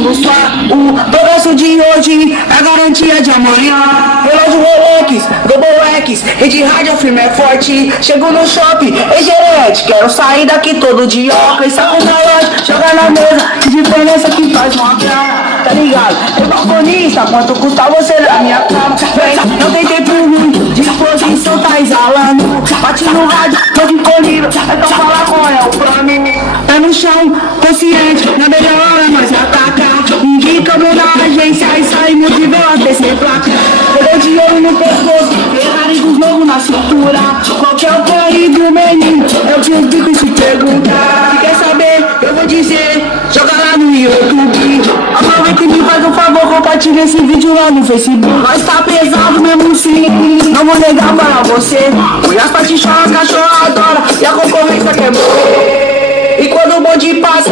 no o progresso de hoje é garantia de amanhã. Relógio Rolex, Double X, rede rádio, firme é forte. Chego no shopping, ei gerente, quero sair daqui todo dia. Pensar com relógio, jogar na mesa, que diferença que faz uma grana, tá ligado? É balconista, quanto custa você na minha cama? Não tem tempo ruim, disposição tá exalando. Bate no rádio, tô disponível, então fala qual é o plano. Pé no chão, consciente, na melhor hora nós ataca. Indica homenagem, e saímos de vela descer placa. Perdeu dinheiro no pescoço, Ferrari dos lobos na cintura. Qual que é o corre do menino? É o que os bicos se perguntar. Se quer saber, eu vou dizer, joga lá no YouTube. Aproveita e me faz um favor, compartilha esse vídeo lá no Facebook. Nós tá pesado mesmo sim, não vou negar para você. O Jaspa te chama, as cachorra adora, e a concorrência quer morrer. E quando o bonde passa,